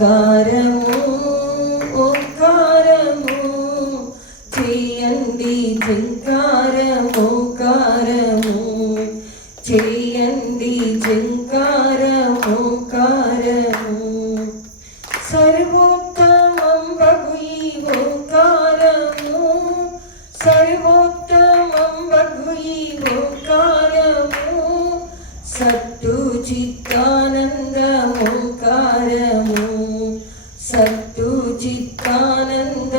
ఓంకారము ఓంకారము చేయండి జింకారము ఓంకారము చేయండి జింకారము ఓంకారము సర్వోత్తమం బగు ఈ ఓంకారము సర్వోత్తమం బగు ఈ ఓంకారము సత్తు చిత్తానంద ఓంకారము సత్తు చిత్తానంద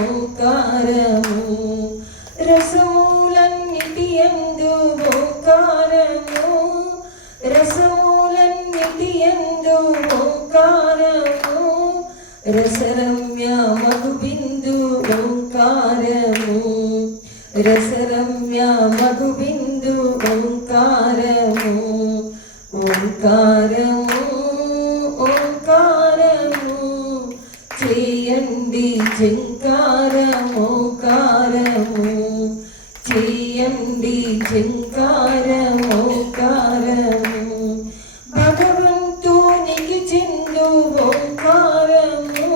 ఓంకారము రసమూలన్నిటి యందు ఓంకారము రసమూలన్నిటి యందు ఓంకారము రసరమ్య మగు బిందు ఓంకారము రసరమ్య మగు బిందు ఓంకారము ఓంకారము ఓంకారము చేయండి జింకారము ఓంకారము చేయండి జింకారము ఓంకారము భగవంతునికి చెందు ఓంకారము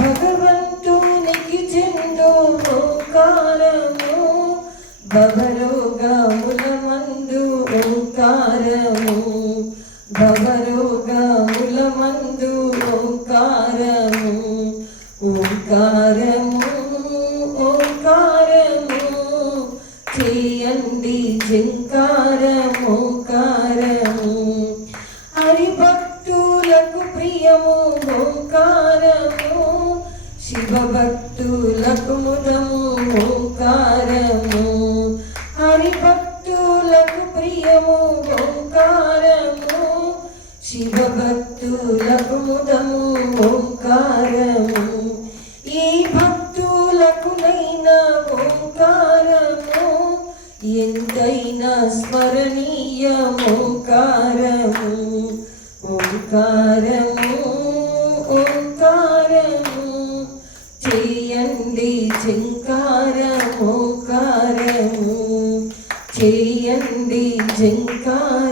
భగవంతునికి చెందు ఓంకారము భవరోగముల మందు ఓంకారము భవరోగముల మందు ఓంకారము ఓంకారము ఓంకారము చేయండి జింకారము ఓంకారము హరిభక్తులకు ప్రియము ఓంకారము శివభక్తులకు ముదము ఓంకారము హరిభక్తులకు ప్రియము ఓంకారము శివభక్తులకు ముదము ఓంకారము ఈ భక్తులకునైనా ఓంకారము ఎంతైనా స్మరణీయ ఓంకారము ఓంకారము ఓంకారము చేయండి జింకారము ఓంకారము చేయండి జింకారము